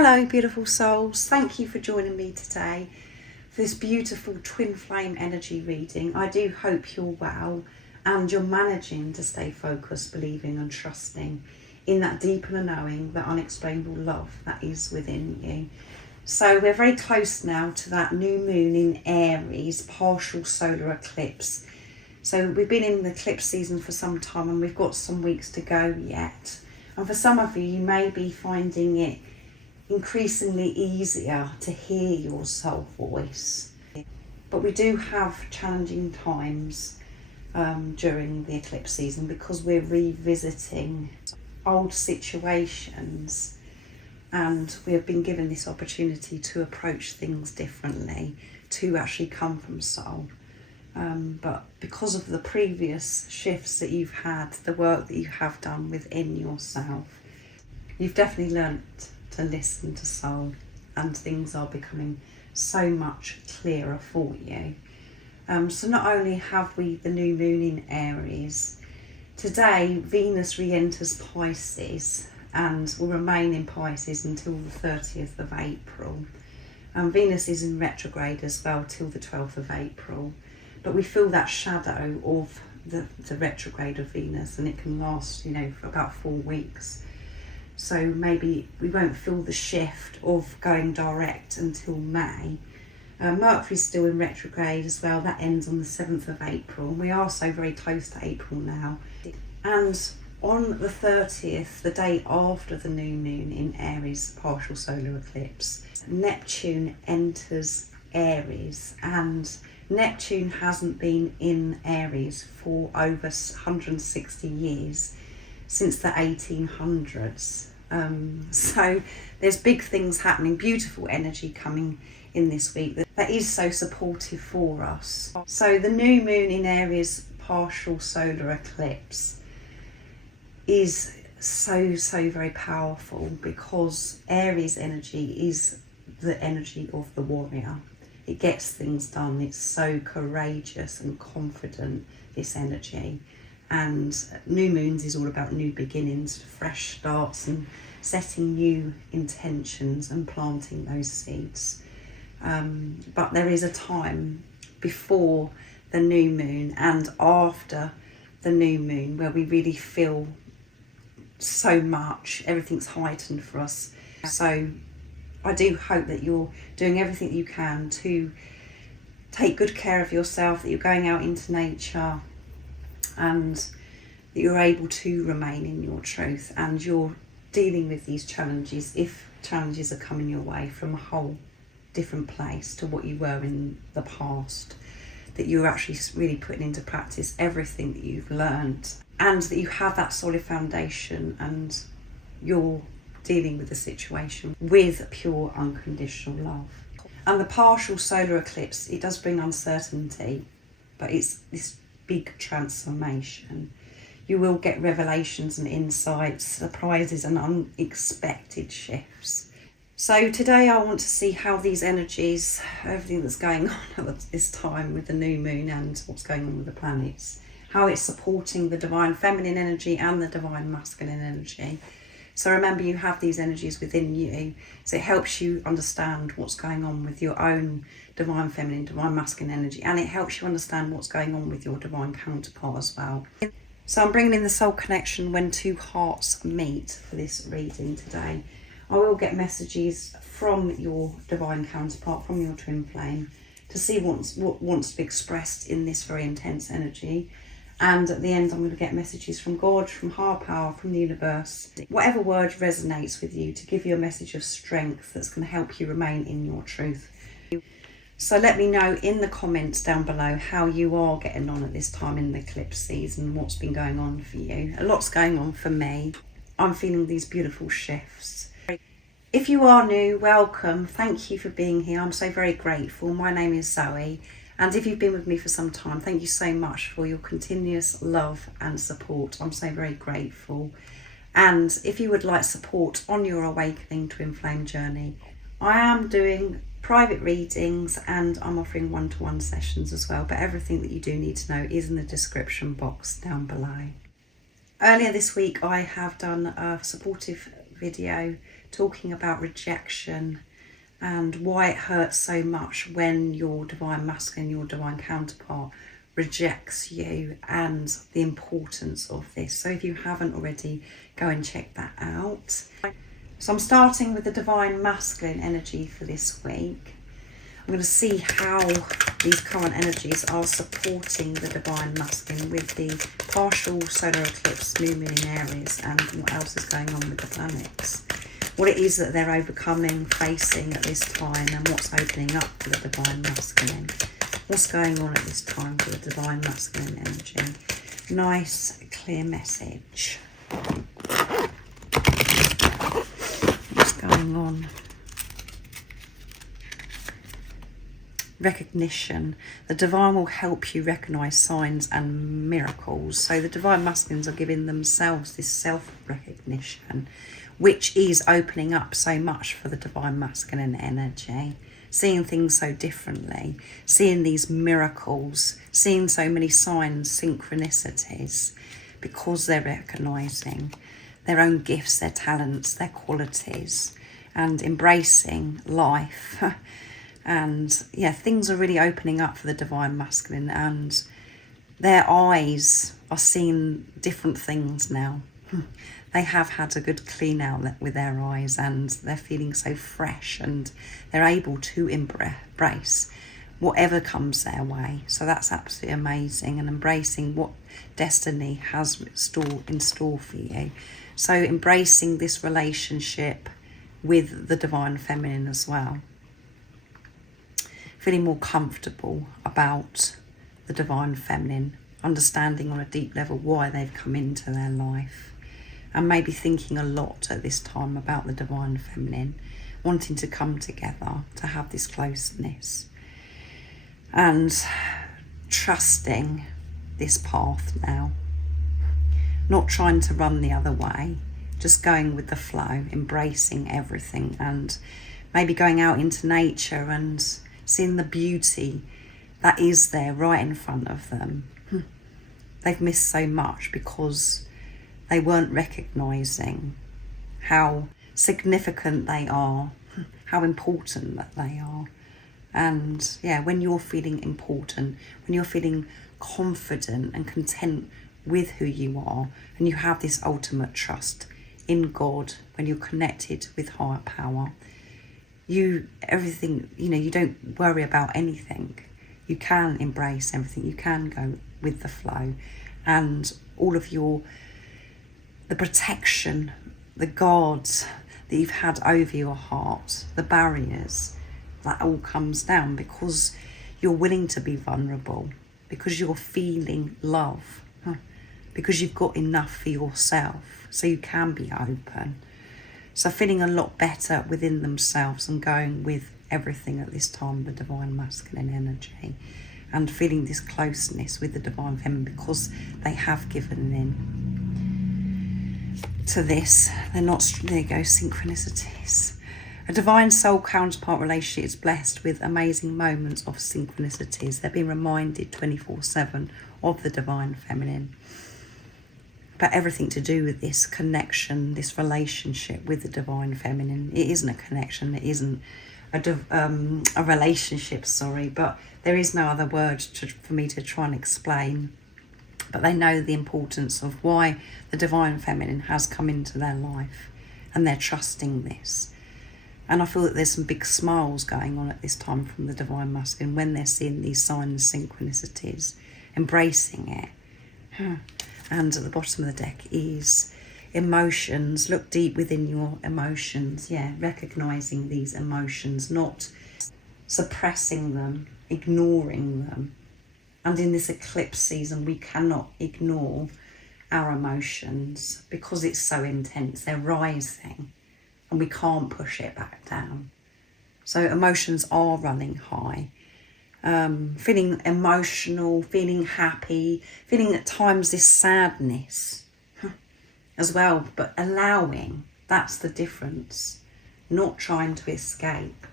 Hello beautiful souls, thank you for joining me today for this beautiful twin flame energy reading. I do hope you're well and you're managing to stay focused, believing and trusting in that deeper knowing, that unexplainable love that is within you. So we're very close now to that new moon in Aries, partial solar eclipse. So we've been in the eclipse season for some time and we've got some weeks to go yet. And for some of you, you may be finding it increasingly easier to hear your soul voice. But we do have challenging times during the eclipse season because we're revisiting old situations and we have been given this opportunity to approach things differently, to actually come from soul. But because of the previous shifts that you've had, the work that you have done within yourself, you've definitely learnt to listen to soul and things are becoming so much clearer for you. So not only have we the new moon in Aries, today Venus re-enters Pisces and will remain in Pisces until the 30th of April. Venus is in retrograde as well till the 12th of April. But we feel that shadow of the retrograde of Venus and it can last, for about 4 weeks. So maybe we won't feel the shift of going direct until May. Mercury's still in retrograde as well. That ends on the 7th of April. We are so very close to April now. And on the 30th, the day after the new moon in Aries, partial solar eclipse, Neptune enters Aries, and Neptune hasn't been in Aries for over 160 years, since the 1800s. So there's big things happening, beautiful energy coming in this week that is so supportive for us. So the new moon in Aries, partial solar eclipse, is so very powerful because Aries energy is the energy of the warrior. It gets things done. It's so courageous and confident, this energy. And new moons is all about new beginnings, fresh starts and setting new intentions and planting those seeds. But there is a time before the new moon and after the new moon where we really feel so much, everything's heightened for us. So I do hope that you're doing everything you can to take good care of yourself, that you're going out into nature and that you're able to remain in your truth and you're dealing with these challenges, if challenges are coming your way, from a whole different place to what you were in the past, that you're actually really putting into practice everything that you've learned and that you have that solid foundation and you're dealing with the situation with pure unconditional love. And the partial solar eclipse, it does bring uncertainty, but it's this big transformation. You will get revelations and insights, surprises and unexpected shifts. So today I want to see how these energies, everything that's going on at this time with the new moon and what's going on with the planets, how it's supporting the divine feminine energy and the divine masculine energy. So remember, you have these energies within you, so it helps you understand what's going on with your own divine feminine, divine masculine energy, and it helps you understand what's going on with your divine counterpart as well. So I'm bringing in the soul connection when two hearts meet for this reading today. I will get messages from your divine counterpart, from your twin flame, to see what wants to be expressed in this very intense energy. And at the end, I'm going to get messages from God, from higher power, from the universe, whatever word resonates with you, to give you a message of strength that's going to help you remain in your truth. So let me know in the comments down below how you are getting on at this time in the eclipse season, what's been going on for you. A lot's going on for me. I'm feeling these beautiful shifts. If you are new, welcome. Thank you for being here. I'm so very grateful. My name is Zoe. And if you've been with me for some time, thank you so much for your continuous love and support. I'm so very grateful. And if you would like support on your awakening twin flame journey, I am doing private readings and I'm offering one-to-one sessions as well. But everything that you do need to know is in the description box down below. Earlier this week, I have done a supportive video talking about rejection and why it hurts so much when your divine masculine, your divine counterpart, rejects you, and the importance of this. So if you haven't already, go and check that out. So I'm starting with the divine masculine energy for this week. I'm going to see how these current energies are supporting the divine masculine with the partial solar eclipse, new moon in Aries, and what else is going on with the planets. What it is that they're overcoming, facing at this time, and what's opening up for the divine masculine. What's going on at this time for the divine masculine energy. Nice, clear message. What's going on? Recognition. The divine will help you recognize signs and miracles. So the divine masculines are giving themselves this self-recognition, which is opening up so much for the divine masculine energy. Seeing things so differently, seeing these miracles, seeing so many signs, synchronicities, because they're recognizing their own gifts, their talents, their qualities, and embracing life. And yeah, things are really opening up for the divine masculine, and their eyes are seeing different things now. They have had a good clean out with their eyes, and they're feeling so fresh, and they're able to embrace whatever comes their way. So that's absolutely amazing, and embracing what destiny has in store for you. So embracing this relationship with the divine feminine as well. Feeling more comfortable about the divine feminine, understanding on a deep level why they've come into their life, and maybe thinking a lot at this time about the divine feminine, wanting to come together to have this closeness, and trusting this path now, not trying to run the other way, just going with the flow, embracing everything, and maybe going out into nature and seeing the beauty that is there right in front of them. They've missed so much because they weren't recognising how significant they are, how important that they are. And yeah, when you're feeling important, when you're feeling confident and content with who you are, and you have this ultimate trust in God, when you're connected with higher power, you don't worry about anything. You can embrace everything. You can go with the flow, and all of the protection, the guards that you've had over your heart, the barriers, that all comes down because you're willing to be vulnerable, because you're feeling love, because you've got enough for yourself, so you can be open. So feeling a lot better within themselves and going with everything at this time, the divine masculine energy, and feeling this closeness with the divine feminine because they have given in to this. They're not, there you go, synchronicities. A divine soul counterpart relationship is blessed with amazing moments of synchronicities. They're being reminded 24/7 of the divine feminine. But everything to do with this connection, this relationship with the divine feminine. It isn't a connection, it isn't a relationship, but there is no other word for me to try and explain. But they know the importance of why the divine feminine has come into their life, and they're trusting this. And I feel that there's some big smiles going on at this time from the divine masculine when they're seeing these signs, synchronicities, embracing it. And at the bottom of the deck is emotions. Look deep within your emotions. Yeah, recognising these emotions, not suppressing them, ignoring them. And in this eclipse season, we cannot ignore our emotions because it's so intense. They're rising and we can't push it back down. So emotions are running high. Feeling emotional, feeling happy, feeling at times this sadness as well, but allowing, that's the difference. Not trying to escape.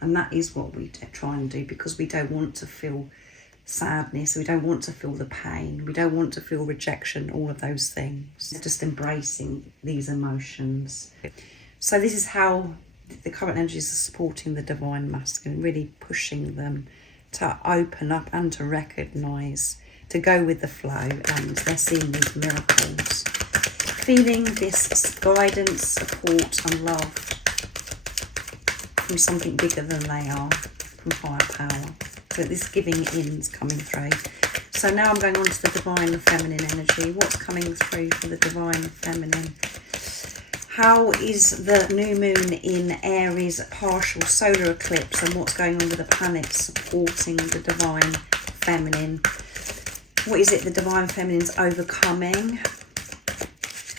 And that is what we try and do, because we don't want to feel sadness, we don't want to feel the pain, we don't want to feel rejection, all of those things. Just embracing these emotions. So this is how the current energies are supporting the divine masculine, really pushing them to open up and to recognise, to go with the flow, and they're seeing these miracles, feeling this guidance, support and love from something bigger than they are, from higher power. So this giving in's coming through. So now I'm going on to the divine feminine energy. What's coming through for the divine feminine? How is the new moon in Aries partial solar eclipse, and what's going on with the planets supporting the divine feminine? What is it the divine feminine's overcoming,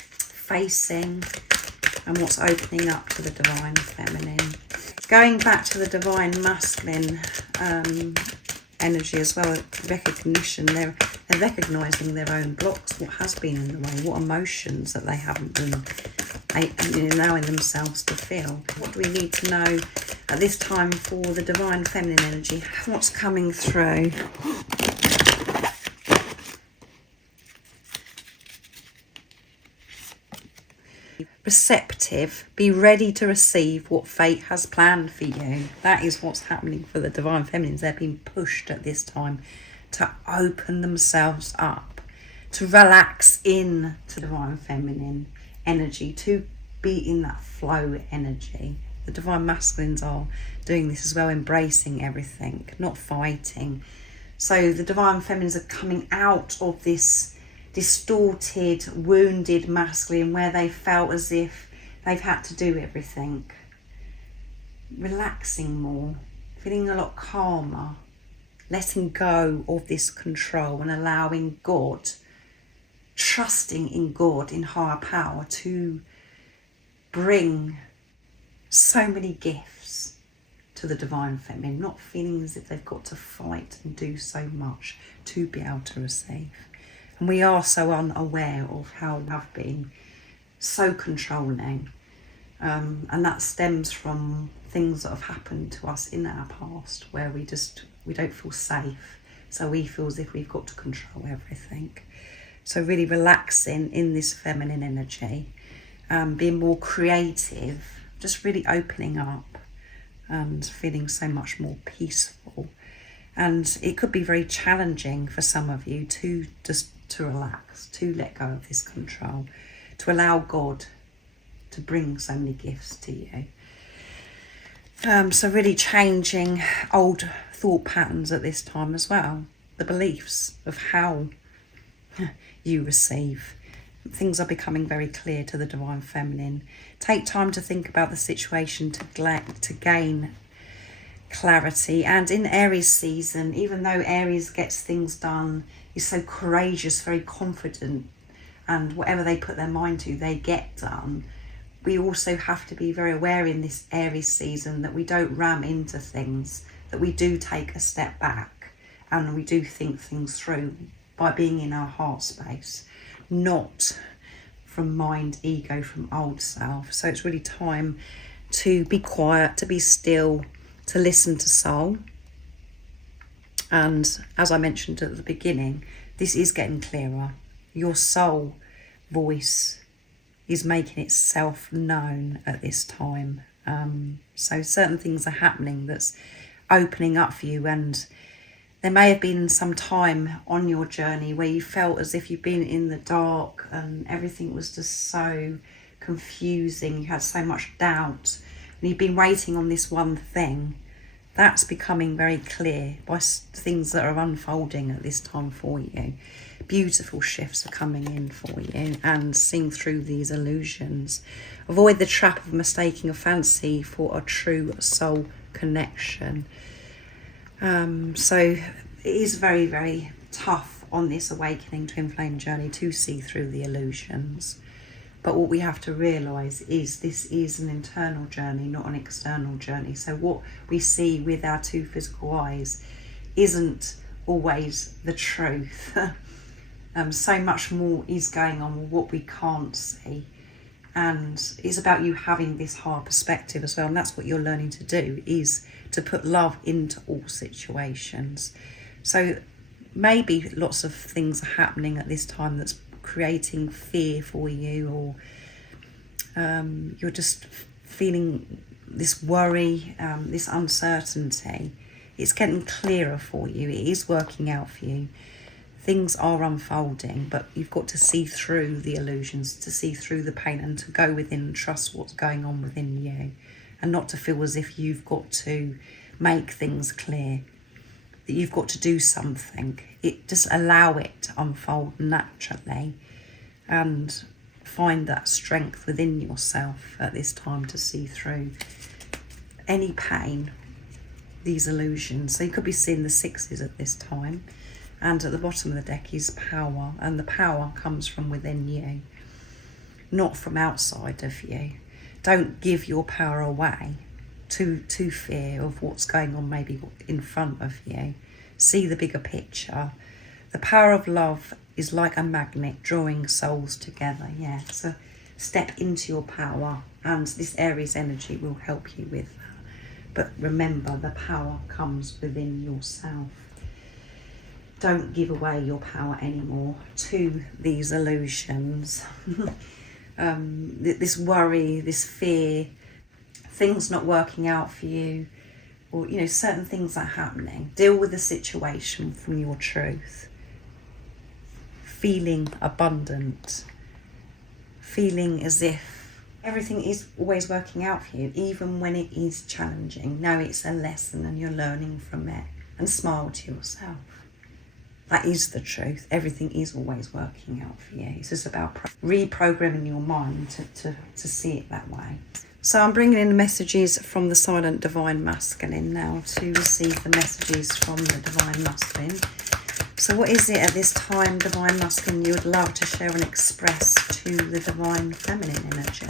facing, and what's opening up for the divine feminine? Going back to the divine masculine energy as well, recognition, they're recognising their own blocks, what has been in the way, what emotions that they haven't been allowing themselves to feel. What do we need to know at this time for the divine feminine energy? What's coming through? Receptive, be ready to receive what fate has planned for you. That is what's happening for the divine feminines. They're being pushed at this time to open themselves up, to relax in to divine feminine energy, to be in that flow energy. The divine masculines are doing this as well, embracing everything, not fighting. So the divine feminines are coming out of this distorted, wounded masculine where they felt as if they've had to do everything. Relaxing more, feeling a lot calmer, letting go of this control and allowing God, trusting in God, in higher power, to bring so many gifts to the divine feminine, not feeling as if they've got to fight and do so much to be able to receive. And we are so unaware of how we have been so controlling. And that stems from things that have happened to us in our past where we don't feel safe. So we feel as if we've got to control everything. So really relaxing in this feminine energy, being more creative, just really opening up and feeling so much more peaceful. And it could be very challenging for some of you to relax, to let go of this control, to allow God to bring so many gifts to you. So really changing old thought patterns at this time as well, the beliefs of how you receive. Things are becoming very clear to the divine feminine. Take time to think about the situation to gain clarity. And in Aries season, even though Aries gets things done, is so courageous, very confident, and whatever they put their mind to, they get done. We also have to be very aware in this Aries season that we don't ram into things, that we do take a step back and we do think things through by being in our heart space, not from mind, ego, from old self. So it's really time to be quiet, to be still, to listen to soul. And as I mentioned at the beginning, this is getting clearer. Your soul voice is making itself known at this time. So certain things are happening that's opening up for you, and there may have been some time on your journey where you felt as if you've been in the dark and everything was just so confusing. You had so much doubt and you've been waiting on this one thing. That's becoming very clear by things that are unfolding at this time for you. Beautiful shifts are coming in for you, and seeing through these illusions. Avoid the trap of mistaking a fancy for a true soul connection. So it is very, very tough on this awakening twin flame journey to see through the illusions. But what we have to realise is this is an internal journey, not an external journey. So what we see with our two physical eyes isn't always the truth. So much more is going on with what we can't see. And it's about you having this higher perspective as well. And that's what you're learning to do, is to put love into all situations. So maybe lots of things are happening at this time that's creating fear for you, or you're just feeling this worry, this uncertainty. It's getting clearer for you. It is working out for you. Things are unfolding, but you've got to see through the illusions, to see through the pain, and to go within and trust what's going on within you, and not to feel as if you've got to make things clear, that you've got to do something. Just allow it to unfold naturally, and find that strength within yourself at this time to see through any pain, these illusions. So you could be seeing the sixes at this time, and at the bottom of the deck is power, and the power comes from within you, not from outside of you. Don't give your power away to fear of what's going on maybe in front of you. See the bigger picture. The power of love is like a magnet drawing souls together. Yeah, so step into your power, and this Aries energy will help you with that. But remember, the power comes within yourself. Don't give away your power anymore to these illusions. This worry, this fear, things not working out for you, or certain things are happening. Deal with the situation from your truth. Feeling abundant, feeling as if everything is always working out for you, even when it is challenging. Know it's a lesson and you're learning from it, and smile to yourself. That is the truth. Everything is always working out for you. It's just about reprogramming your mind to see it that way. So I'm bringing in the messages from the silent divine masculine now, to receive the messages from the divine masculine. So what is it at this time, divine masculine, you would love to share and express to the divine feminine energy?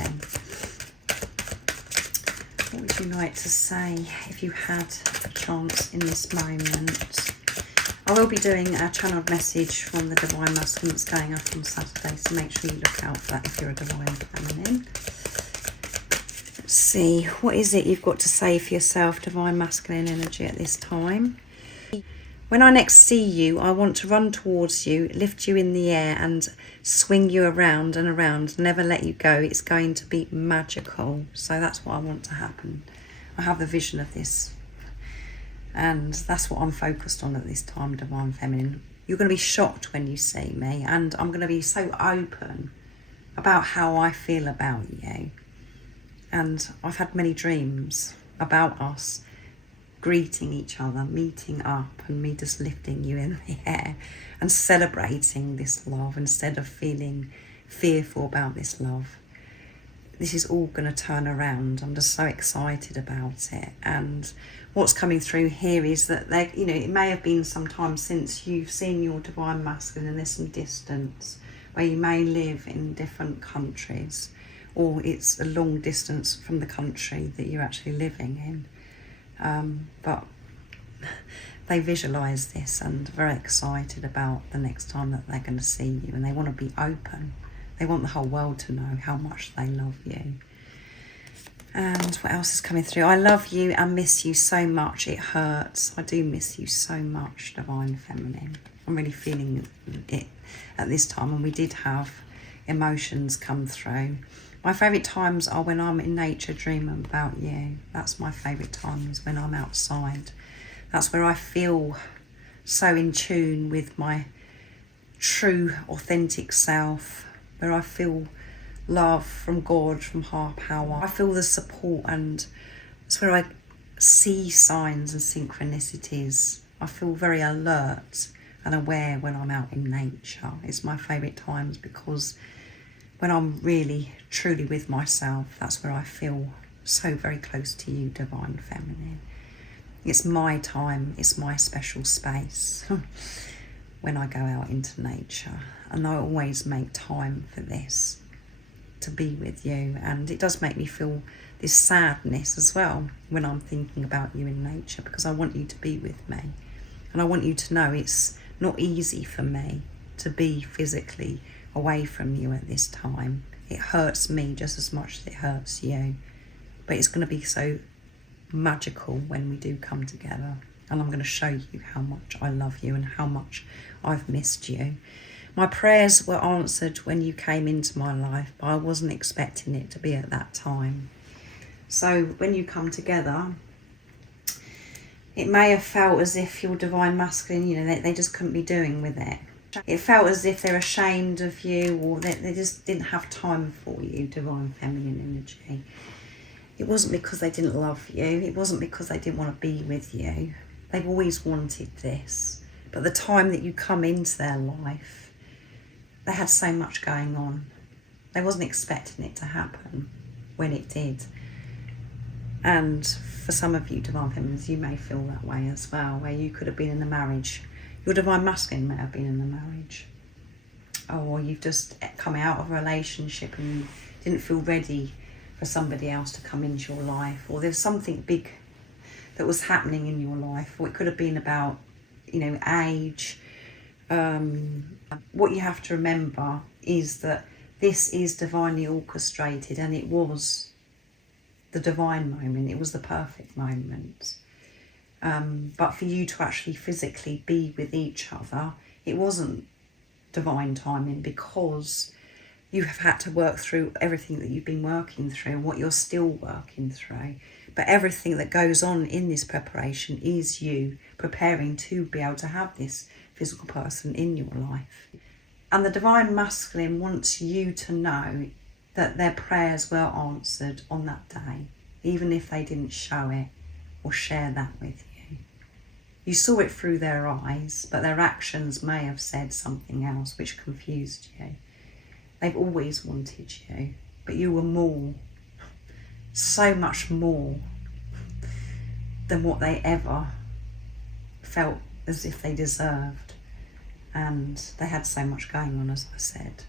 What would you like to say if you had a chance in this moment? I will be doing a channeled message from the divine masculine that's going up on Saturday, so make sure you look out for that if you're a divine feminine. Let's see, what is it you've got to say for yourself, divine masculine energy, at this time? When I next see you, I want to run towards you, lift you in the air and swing you around and around, never let you go. It's going to be magical. So that's what I want to happen. I have the vision of this, and that's what I'm focused on at this time, divine feminine. You're going to be shocked when you see me, and I'm going to be so open about how I feel about you. And I've had many dreams about us greeting each other, meeting up, and me just lifting you in the air and celebrating this love instead of feeling fearful about this love. This is all going to turn around. I'm just so excited about it. And what's coming through here is that it may have been some time since you've seen your divine masculine, and there's some distance where you may live in different countries, or it's a long distance from the country that you're actually living in. But they visualise this and are very excited about the next time that they're going to see you, and they want to be open. They want the whole world to know how much they love you. And what else is coming through? I love you and miss you so much. It hurts. I do miss you so much, divine feminine. I'm really feeling it at this time, and we did have emotions come through. My favourite times are when I'm in nature dreaming about you. That's my favourite times, when I'm outside. That's where I feel so in tune with my true, authentic self, where I feel love from God, from higher power. I feel the support, and it's where I see signs and synchronicities. I feel very alert and aware when I'm out in nature. It's my favourite times, because when I'm really, truly with myself, that's where I feel so very close to you, divine feminine. It's my time, it's my special space when I go out into nature. And I always make time for this, to be with you. And it does make me feel this sadness as well when I'm thinking about you in nature, because I want you to be with me. And I want you to know it's not easy for me to be physically away from you at this time. It hurts me just as much as it hurts you, but it's going to be so magical when we do come together. And I'm going to show you how much I love you and how much I've missed you. My prayers were answered when you came into my life, but I wasn't expecting it to be at that time. So when you come together, it may have felt as if your divine masculine, you know, they just couldn't be doing with it. It felt as if they're ashamed of you, or they just didn't have time for you, divine feminine energy. It wasn't because they didn't love you. It wasn't because they didn't want to be with you. They've always wanted this. But the time that you come into their life, they had so much going on. They wasn't expecting it to happen when it did. And for some of you divine feminines, you may feel that way as well, where you could have been in a marriage. Your divine masculine may have been in a marriage. Or you've just come out of a relationship and you didn't feel ready for somebody else to come into your life. Or there's something big that was happening in your life. Or it could have been about, you know, age. What you have to remember is that this is divinely orchestrated, and it was the divine moment. It was the perfect moment. But for you to actually physically be with each other, it wasn't divine timing, because you have had to work through everything that you've been working through and what you're still working through. But everything that goes on in this preparation is you preparing to be able to have this physical person in your life. And the divine masculine wants you to know that their prayers were answered on that day, even if they didn't show it or share that with you. You saw it through their eyes, but their actions may have said something else which confused you. They've always wanted you, but you were more, so much more than what they ever felt as if they deserved. And they had so much going on, as I said.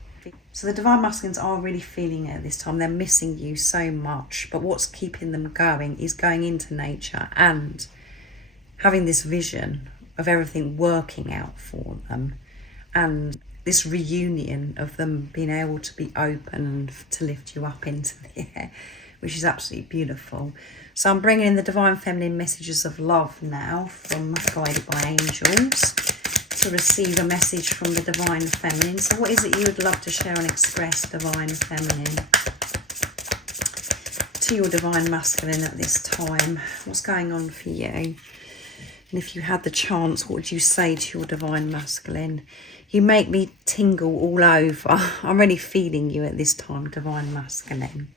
So the divine masculines are really feeling it at this time. They're missing you so much, but what's keeping them going is going into nature and having this vision of everything working out for them, and this reunion of them being able to be open and to lift you up into the air, which is absolutely beautiful. So I'm bringing in the divine feminine messages of love now from Guided by Angels to receive a message from the divine feminine. So what is it you would love to share and express, divine feminine, to your divine masculine at this time? What's going on for you? And if you had the chance, what would you say to your divine masculine? You make me tingle all over. I'm really feeling you at this time, divine masculine.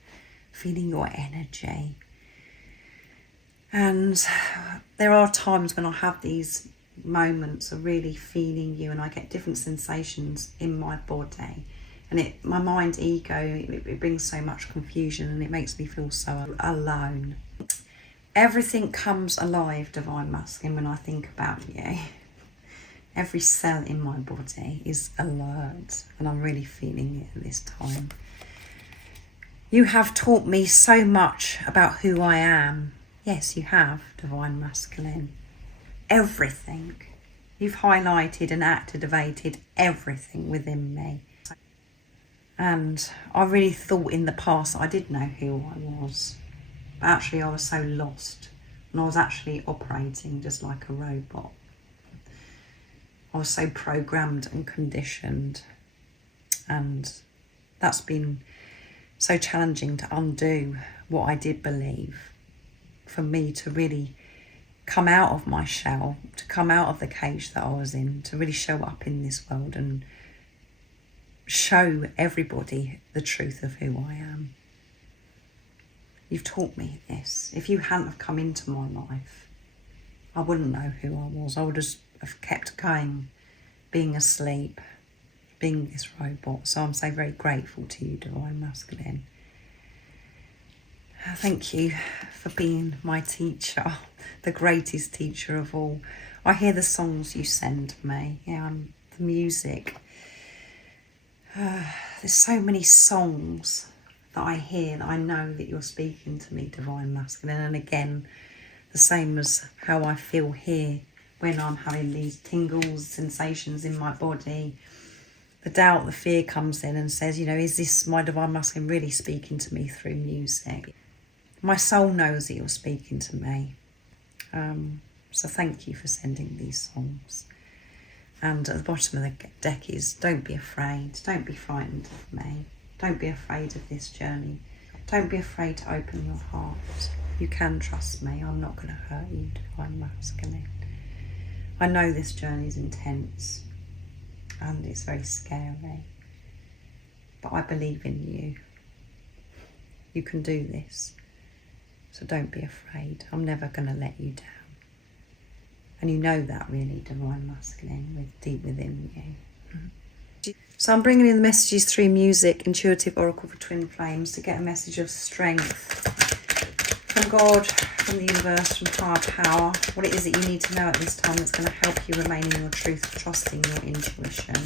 Feeling your energy. And there are times when I have these moments of really feeling you, and I get different sensations in my body. And my mind, ego, it brings so much confusion, and it makes me feel so alone. Everything comes alive, divine masculine, when I think about you. Every cell in my body is alert, and I'm really feeling it at this time. You have taught me so much about who I am. Yes, you have, divine masculine. Everything. You've highlighted and activated everything within me. And I really thought in the past I did know who I was. But actually I was so lost, and I was actually operating just like a robot. I was so programmed and conditioned, and that's been so challenging to undo what I did believe, for me to really come out of my shell, to come out of the cage that I was in, to really show up in this world and show everybody the truth of who I am. You've taught me this. If you hadn't have come into my life, I wouldn't know who I was. I would just have kept going, being asleep, being this robot. So I'm so very grateful to you, divine masculine. Thank you for being my teacher, the greatest teacher of all. I hear the songs you send me, the music. There's so many songs that I hear that I know that you're speaking to me, divine masculine. And again, the same as how I feel here when I'm having these tingles, sensations in my body. The doubt, the fear comes in and says, you know, is this my divine masculine really speaking to me through music? My soul knows that you're speaking to me. So thank you for sending these songs. And at the bottom of the deck is, don't be afraid, don't be frightened of me, don't be afraid of this journey, don't be afraid to open your heart. You can trust me, I'm not going to hurt you, Divine Masculine. I know this journey is intense and it's very scary, but I believe in you. You can do this, so don't be afraid. I'm never going to let you down. And you know that really, Divine Masculine, with deep within you. So I'm bringing in the messages through music, Intuitive Oracle for Twin Flames, to get a message of strength from God, from the universe, from higher power, what it is that you need to know at this time that's going to help you remain in your truth, trusting your intuition,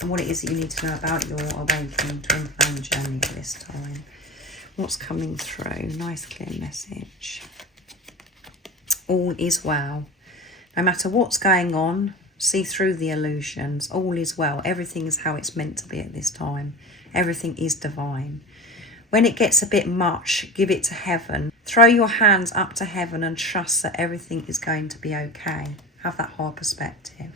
and what it is that you need to know about your awakening twin flame journey at this time. What's coming through? Nice clear message. All is well. No matter what's going on, see through the illusions. All is well. Everything is how it's meant to be at this time. Everything is divine. When it gets a bit much, give it to heaven. Throw your hands up to heaven and trust that everything is going to be okay. Have that high perspective.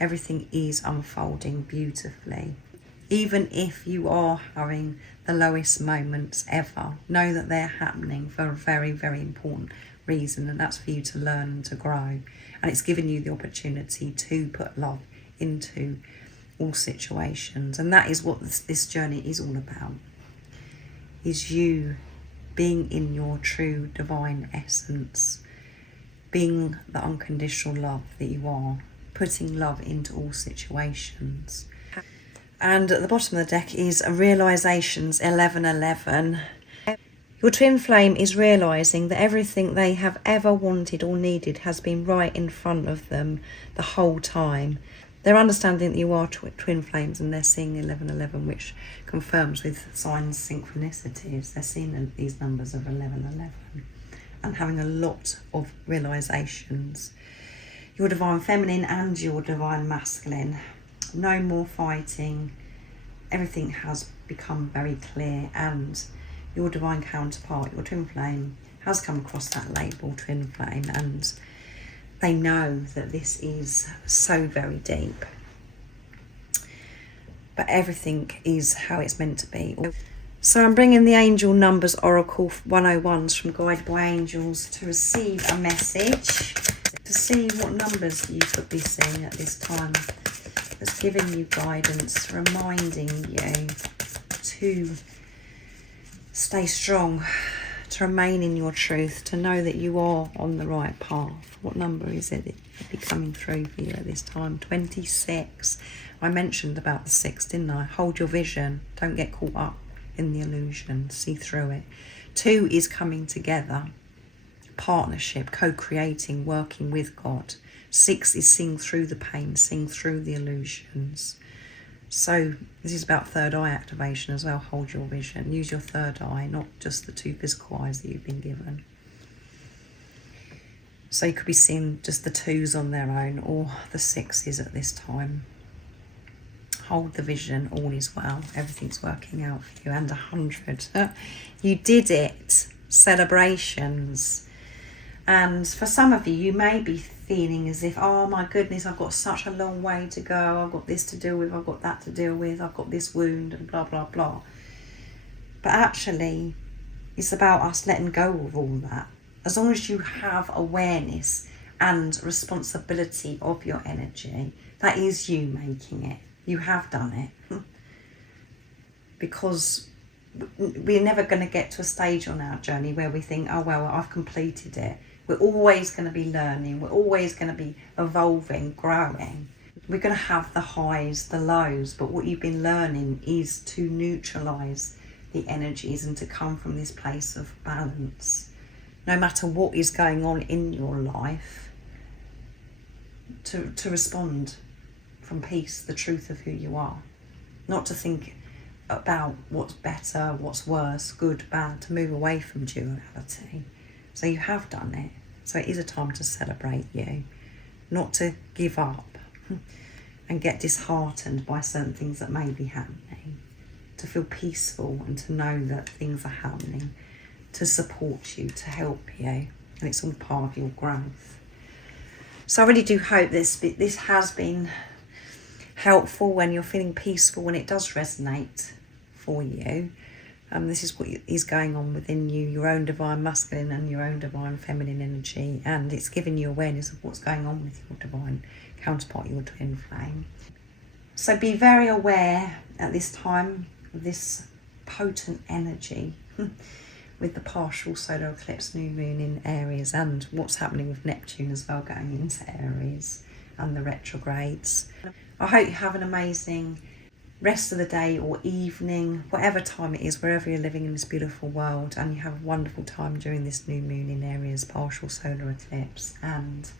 Everything is unfolding beautifully. Even if you are having the lowest moments ever, know that they're happening for a very, very important reason, and that's for you to learn and to grow. And it's given you the opportunity to put love into all situations. And that is what this journey is all about. Is you being in your true divine essence, being the unconditional love that you are, putting love into all situations. And at the bottom of the deck is a realizations 11:11. Your twin flame is realizing that everything they have ever wanted or needed has been right in front of them the whole time. They're understanding that you are twin flames, and they're seeing 11:11, which confirms with signs synchronicities. They're seeing these numbers of 11:11 and having a lot of realizations. Your divine feminine and your divine masculine. No more fighting. Everything has become very clear, and your divine counterpart, your twin flame, has come across that label, twin flame, and they know that this is so very deep. But everything is how it's meant to be. So I'm bringing the Angel Numbers Oracle 101s from Guided by Angels to receive a message, to see what numbers you could be seeing at this time. That's giving you guidance, reminding you to stay strong, to remain in your truth, to know that you are on the right path. What number is it that could be coming through for you at this time? 26. I mentioned about the 6, didn't I? Hold your vision. Don't get caught up in the illusion. See through it. 2 is coming together. Partnership, co-creating, working with God. 6 is seeing through the pain, seeing through the illusions. So this is about third eye activation as well. Hold your vision. Use your third eye, not just the 2 physical eyes that you've been given. So you could be seeing just the 2s on their own, or the 6s at this time. Hold the vision. All is well. Everything's working out for you. And 100. You did it. Celebrations. And for some of you, you may be feeling as if, oh my goodness, I've got such a long way to go. I've got this to deal with. I've got that to deal with. I've got this wound and blah, blah, blah. But actually, it's about us letting go of all that. As long as you have awareness and responsibility of your energy, that is you making it. You have done it. Because we're never going to get to a stage on our journey where we think, oh, well, I've completed it. We're always going to be learning. We're always going to be evolving, growing. We're going to have the highs, the lows. But what you've been learning is to neutralise the energies and to come from this place of balance. No matter what is going on in your life, to respond from peace, the truth of who you are. Not to think about what's better, what's worse, good, bad, to move away from duality. So you have done it. So it is a time to celebrate you, not to give up and get disheartened by certain things that may be happening, to feel peaceful and to know that things are happening, to support you, to help you. and it's all part of your growth. So I really do hope this has been helpful when you're feeling peaceful, when it does resonate for you. This is what is going on within you, your own divine masculine and your own divine feminine energy, and it's giving you awareness of what's going on with your divine counterpart, your twin flame. So be very aware at this time of this potent energy with the partial solar eclipse new moon in Aries, and what's happening with Neptune as well going into Aries, and the retrogrades. I hope you have an amazing rest of the day or evening, whatever time it is, wherever you're living in this beautiful world, and you have a wonderful time during this new moon in Aries partial solar eclipse. And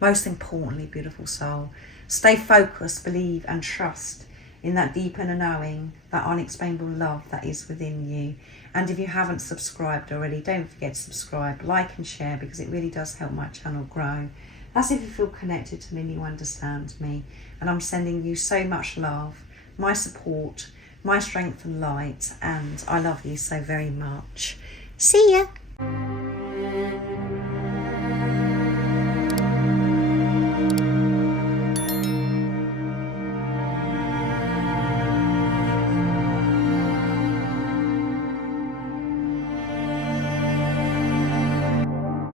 most importantly, beautiful soul, stay focused, believe and trust in that deep inner knowing, that unexplainable love that is within you. And if you haven't subscribed already, don't forget to subscribe, like and share, because it really does help my channel grow. That's if you feel connected to me and you understand me. And I'm sending you so much love, my support, my strength and light, and I love you so very much. See ya!